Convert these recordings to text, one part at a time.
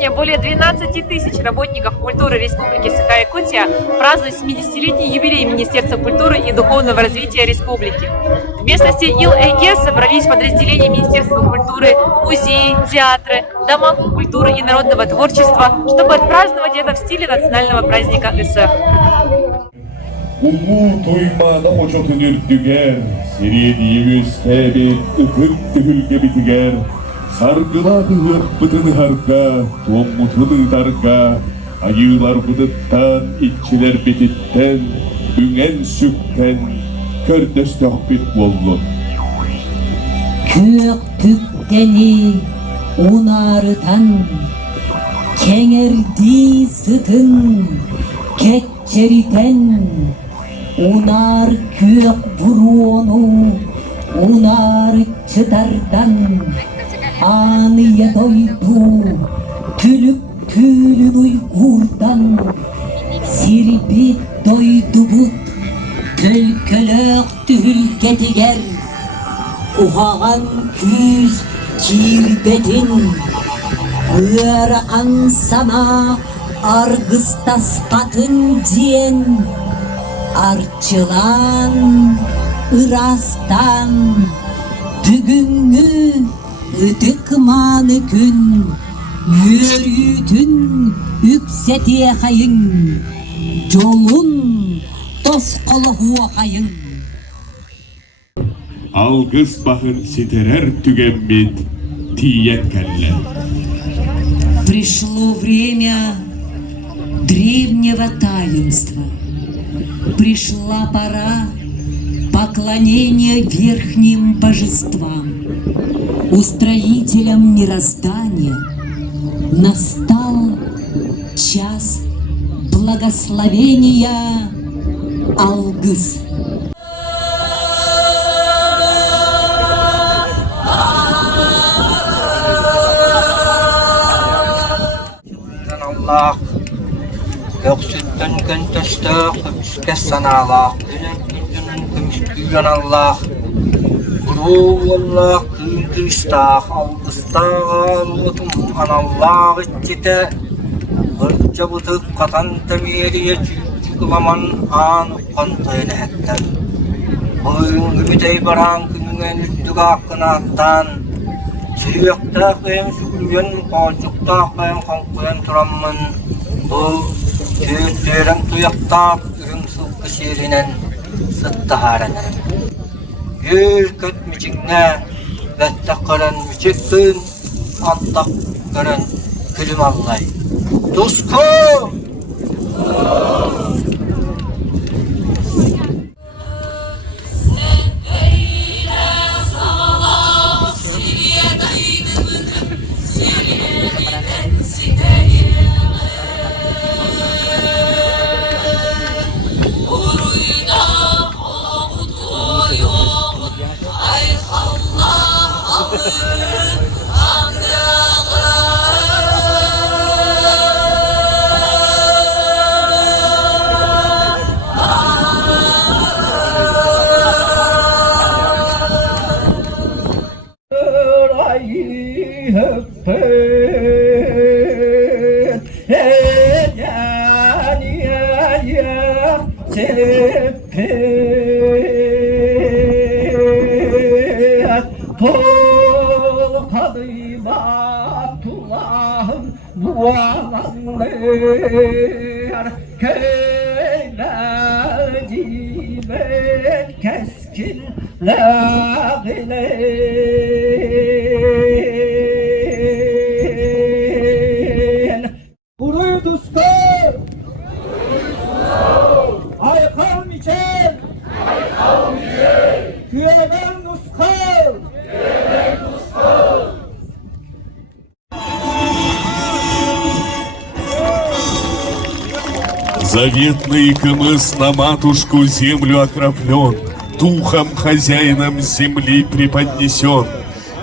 Сегодня более 12 тысяч работников культуры Республики Саха-Якутия празднуют 70-летний юбилей Министерства культуры и духовного развития республики. В местности Ил-Эйге собрались подразделения Министерства культуры, музеи, театры, дома культуры и народного творчества, чтобы отпраздновать это в стиле национального праздника СФ. Улуу туймаана очотун үрдүгер, сирени өстәбит, укыт түгүлге битигер, саргыла ырык бытыны харга, томмутыны тарга, айылар бытыттан, итчилер бетиттен, үңен сүктен, көрдөстөк бит болду. Көк бүктени унарытан, кеңерди сытын, кетчеритен, унар көк буруону, унар чыдардан, аные дойду, түлүк түлүн уйгурдан, сирбит дойду бут, төлкөлөк түгүлге тигер, ухаган күз кирбетин, ыаракан сама аргыстаспатын диен, арчылан, ырастан, бүгүнгү үтүк маны күн, өрүтүн үксете хайың, жолун тосколу хуакайың. Алгыс бахын ситерер түгенмит, тиет кәлле. Пришло время древнего таинства. Пришла пора поклонения верхним божествам. Устроителям мироздания настал час благословения Алгыс. Göksütten köntöstök, kömüşke sanalak, Gülün kömüşküyen Allah, Guru Allah, kıyıkıştağ, Algıstağ, Mutum anallah içite, Hırca bıtık katan temiriye çıkılaman an kontayını etten. Boyun gümütey baran kümünen üttük hakkına attan, Sürüyekta kıyım şüküyen, kolcukta kıyım konkuyen turamın, Bu tüyüren tuyakta ürün su kışirinen sıttaharenen. Yür köt mücikne vette kıran müciktün attak kıran külüm allay. Tusko! Keskin lağileyn Burayı tusko Ay kavmiçel Küyeden tusko Заветный кымыс на матушку землю окроплен, Духом хозяином земли преподнесен,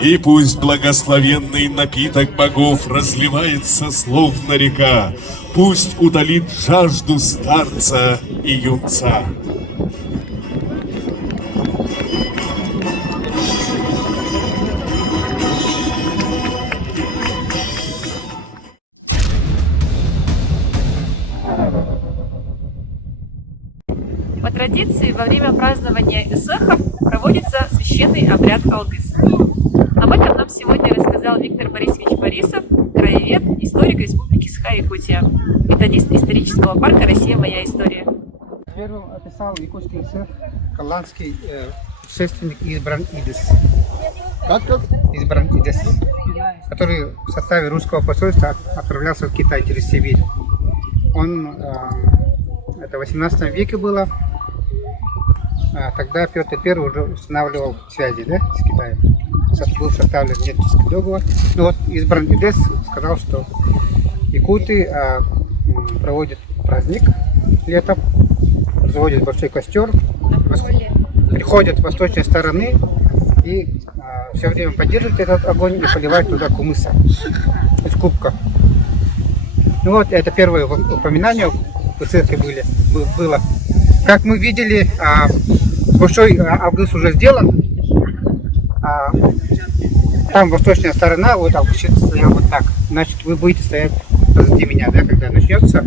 И пусть благословенный напиток богов разливается словно река, Пусть удалит жажду старца и юнца. во время празднования Исаха проводится священный обряд Алгыс. Об этом нам сегодня рассказал Виктор Борисович Борисов, краевед, историк Республики Саха-Якутия, методист исторического парка «Россия. Моя история». Первым описал якутский язык голландский путешественник Избран Идес. Избран Идес, который в составе русского посольства отправлялся в Китай через Сибирь. Это в 18 веке было. Тогда Петр I уже устанавливал связи, с Китаем. Был составлен Нерчинский договор. Ну вот Избран Идес сказал, что якуты проводят праздник летом, разводят большой костер, приходят с восточной стороны и все время поддерживают этот огонь и поливают туда кумыса из кубка. Ну вот, это первое упоминание в церкви было. Как мы видели, большой Алгыс уже сделан. Там восточная сторона, вот Алгыс стоял вот так. Значит, вы будете стоять позади меня, когда начнется.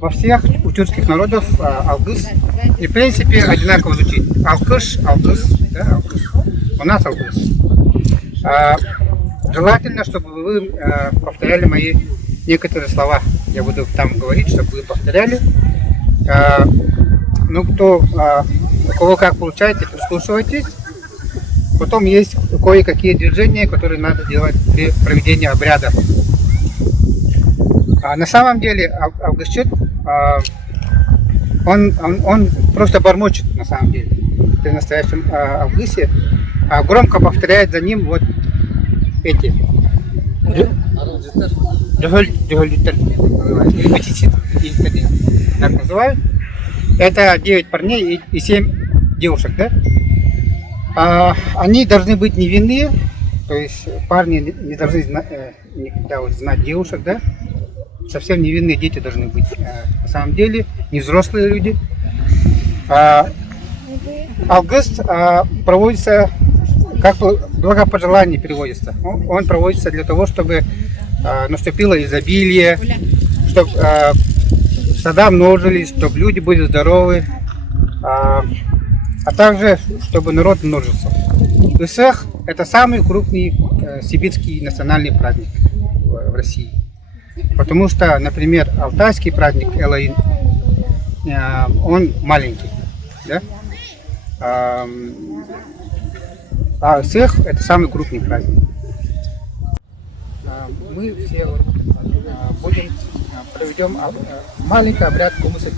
Во всех тюркских народов Алгыс, и в принципе одинаково звучит. Алкыш, Алгыс, Алгыс. У нас Алгыс. Желательно, чтобы вы повторяли мои некоторые слова. Я буду там говорить, чтобы вы повторяли. Ну, у кого как получается, прислушивайтесь. Потом есть кое-какие движения, которые надо делать при проведении обряда. На самом деле Алгысчет, он просто бормочет на самом деле при настоящем Алгысе, громко повторяет за ним вот эти. Так называют. Это 9 парней и 7 девушек, Они должны быть невинные, то есть парни не должны никогда знать девушек, Совсем невинные дети должны быть. На самом деле, не взрослые люди. Алгыс проводится, как благопожелание переводится. Он проводится для того, чтобы наступило изобилие, чтобы стада множились, чтобы люди были здоровы, а также чтобы народ множился. Исах – это самый крупный сибирский национальный праздник в России. Потому что, например, алтайский праздник Элаин, он маленький, а Исах – это самый крупный праздник. Мы все проведем маленький обряд кумыса,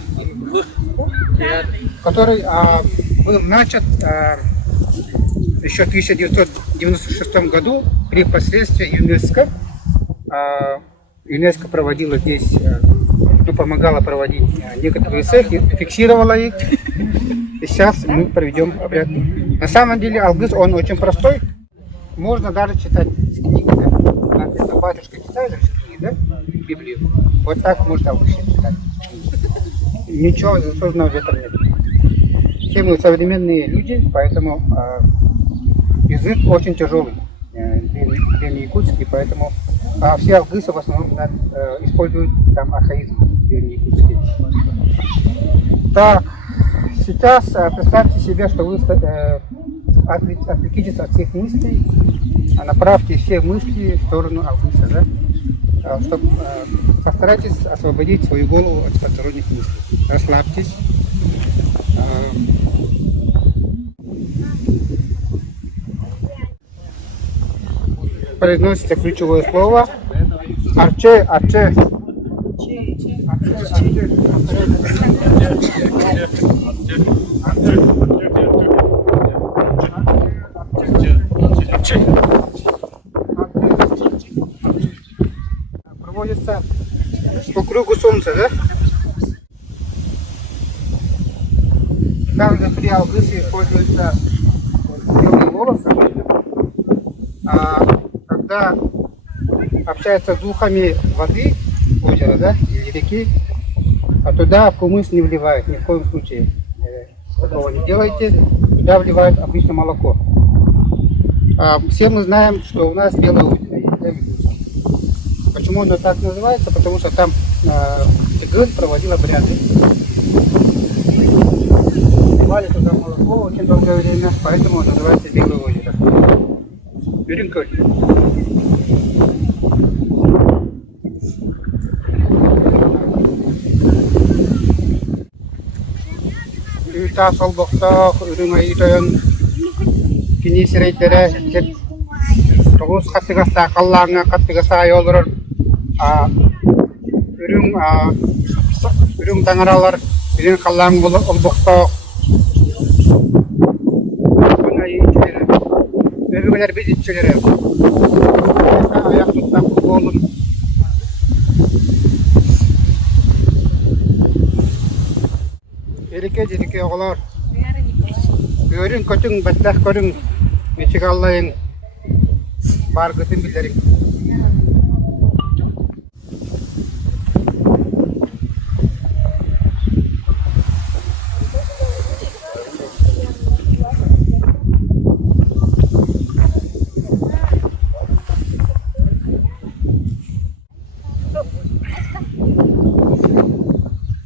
который был начат еще в 1996 году при посредстве ЮНЕСКО. ЮНЕСКО проводила здесь, помогала проводить некоторые цехи, фиксировала их. И сейчас мы проведем обряд. На самом деле Алгыс, он очень простой. Можно даже читать книги, написано батюшка читает книги, Библию. Вот так можно Алгыс читать. Ничего сложного в этом нет. Все мы современные люди, поэтому язык очень тяжелый, древнеякутский, поэтому все алгысы в основном используют там архаизм древнеякутский. Так, сейчас представьте себе, что вы отвлекитесь от всех мыслей, направьте все мысли в сторону алгыса, чтобы постарайтесь освободить свою голову от посторонних мыслей. Расслабьтесь. Произносится ключевое слово арче, арче. Проводится по кругу солнца, Также при алгысе используется белый волос. Когда общается с духами воды, озера, или реки, туда кумыс не вливают ни в коем случае. Такого не делайте. Туда вливают обычно молоко. Все мы знаем, что у нас белое озеро есть. Почему оно так называется? Потому что там Игын проводил обряды. Давали туда молоко очень долгое время, поэтому он называется Белое озеро. Үрүңкөл. Үйта солбоқтақ, үрің айытойын, кинесірейттері, тоғыз қаттығаста қаллағыңа қаттығаста айолырыр. Үрің таңыралар, үрің қаллағың олбоқтақ. Öbürler biz iççilere. Ayak tuttan kutlu olur. Erike oğlar. Görün kötün, betlek görün. Meçik Allah'ın bargıtın bilerin.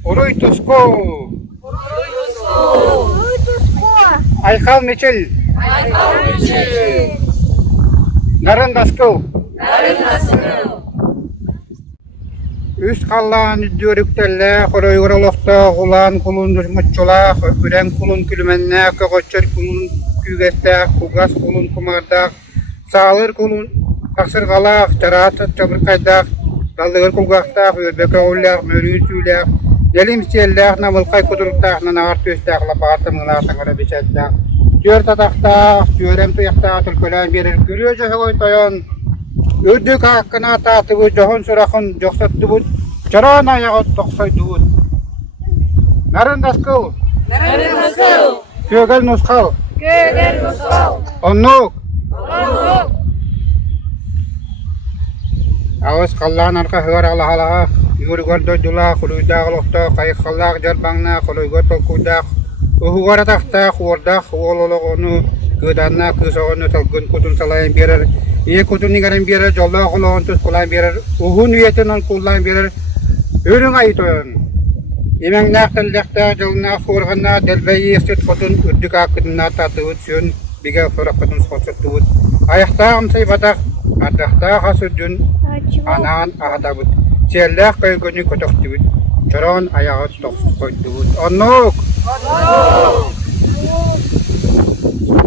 Орой-Туско. Айхал Мечел. Нарындаскыл. Үст қаллан үддөрүктелле, хоройгоролоқта, ғулан құлын жүрмітчолақ, үрен құлын күліменне, көғотчер құлын күйгеттақ, құгас құлын құмардақ, сағылыр құлын тақсырғалақ, жаратып жабырқайдақ, далдығыр құлғақтақ, өрбекі олақ, мөрі түйлақ, Елим сиеллях намылқай кудуруктах нанағар төстақ лапағатымыңлақ саңғара бешеттақ. Түйер татақтақ, түйерем тұяқтақ түлкөлән берір көрі жөгі ой тойон. Өдік аққына таты бұд, жоғын сұрақын жоқсатты бұд, жаран аяғы тоқсайды бұд. Нарындаскыл. Көгел нұсқал. Оннук. Ауыз қаллағын арқа ғығар ағылағалаға. Юргордо жула, хулуйдақ лоқта, қайыққалақ жарбаңна, хулуйгор толкудақ, ұхуғара тақтақ, уордақ, уололық оны, кыданна, кысоғыны талгын кутун салайын берір. Кутун негерін берір, жолда құлағын тұс құлайын берір, ұхун үйетінін құлайын берір, өрің айтойын. Емеңнақ тілдіқта, жылына қорғына, дәлбәй естет құтын, үрдік ақыдына татығыт сүйін, биге қырық құтын сұқсытты бұд. Аяқта амсай батақ, ардақта қасы дүн, анаған ағадабыд. Сиеллах көйгөні көтөктүбүт, чорон аяғы тоқсыз Оннук!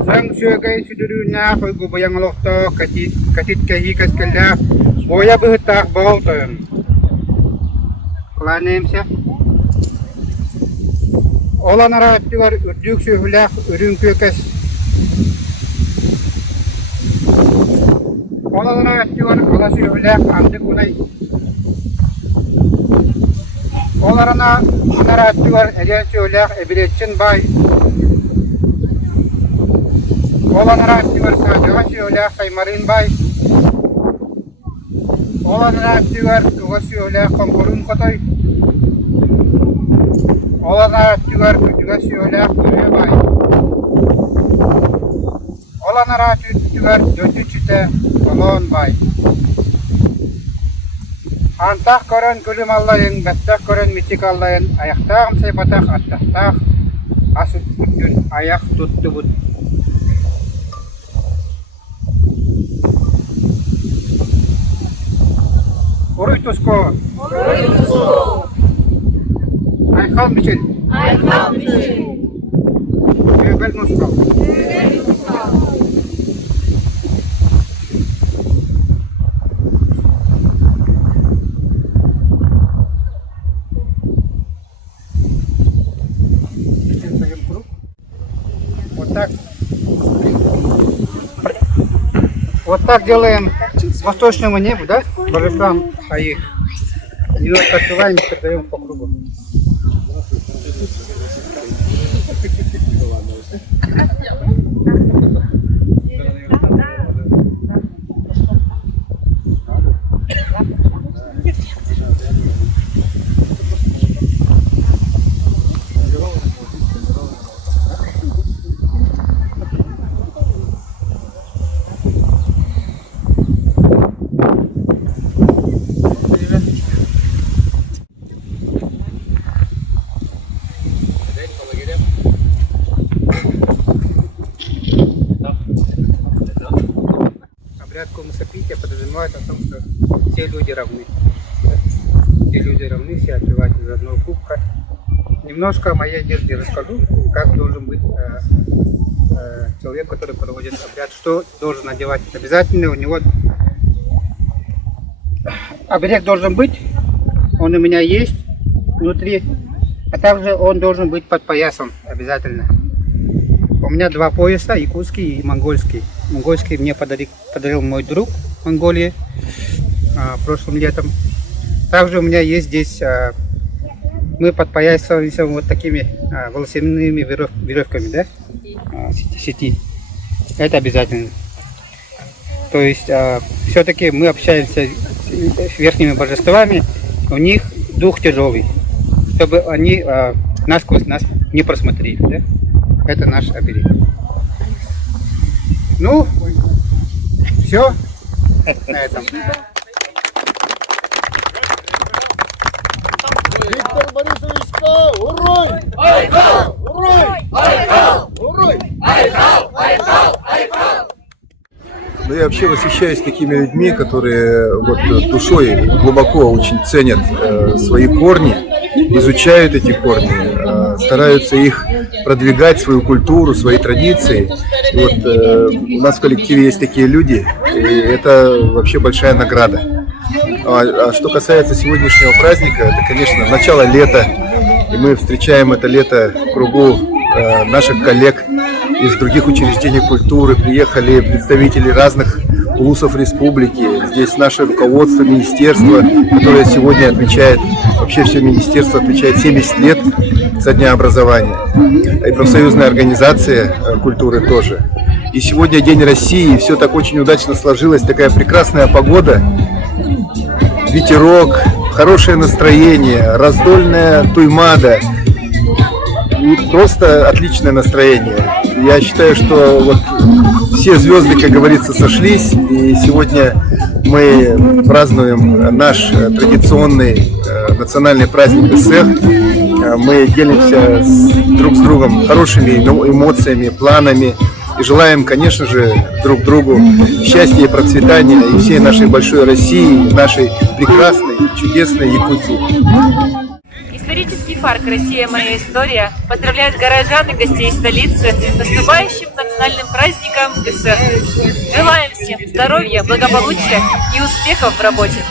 Заң сөйгей сүдірүүнә көйгө баяңылықты кәтит кәйі кәскелләх, боя бұғыттақ болтын. Құланы емсе? Olan arattı var, ürdük söylək, ürün kökəs. Olan arattı var, ala söylək, andı kulay. Olarına anaratı var, elen söylək, ebiletçin bay. Olan arattı var, sadığa söylək, saymarın bay. Olan arattı var, tuğa söylək, komborun kotoy. Olan arattı var, tuğa söylək, köye bay. Olan arattı var, döndü çite, kolon bay. Antaq koran gülüm Allah'ın, bettaq koran mitik Allah'ın, ayaktağım seybataq, attaqtaq, asut buddun, ayak tuttu bud. Oruy tusko. Aykal miçil. Göbel nuskal. Вот так делаем восточному небу, да? Божествам своих. Немножко открываем и передаем по кругу. обряд кумысопития подразумевает о том, что все люди равны. Все люди равны, все отпевают из одного кубка. Немножко о моей одежде расскажу, как должен быть человек, который проводит обряд, что должен надевать. Обязательно у него оберег должен быть, он у меня есть внутри, а также он должен быть под поясом обязательно. У меня два пояса, якутский и монгольский. Монгольский мне подарил мой друг в Монголии прошлым летом. Также у меня есть здесь, мы подпоясываемся вот такими волосяными веревками, да? Сети. Это обязательно. То есть все-таки мы общаемся с верхними божествами, у них дух тяжелый, чтобы они насквозь нас не просмотрели, да? Это наш оберег. Ну, все на этом. Виктор Борисович Ка, урой! Айкал! Урой! Айкал! Урой! Айкал! Айкал! Айкал! Но я вообще восхищаюсь такими людьми, которые вот душой глубоко очень ценят свои корни, изучают эти корни, стараются их продвигать, свою культуру, свои традиции. И вот у нас в коллективе есть такие люди, и это вообще большая награда. А что касается сегодняшнего праздника, это, конечно, начало лета, и мы встречаем это лето в кругу наших коллег из других учреждений культуры. Приехали представители разных улусов республики. Здесь наше руководство, министерство, которое сегодня отмечает, вообще все министерство отмечает 70 лет со дня образования. И профсоюзная организация культуры тоже. И сегодня День России, и все так очень удачно сложилось, такая прекрасная погода, ветерок, хорошее настроение, раздольная туймада. И просто отличное настроение. Я считаю, что вот все звезды, как говорится, сошлись, и сегодня мы празднуем наш традиционный национальный праздник Исех. Мы делимся друг с другом хорошими эмоциями, планами и желаем, конечно же, друг другу счастья и процветания и всей нашей большой России, нашей прекрасной, чудесной Якутии. Исторический парк «Россия. Моя история» поздравляет горожан и гостей столицы с наступающим национальным праздником ГСР. Желаем всем здоровья, благополучия и успехов в работе!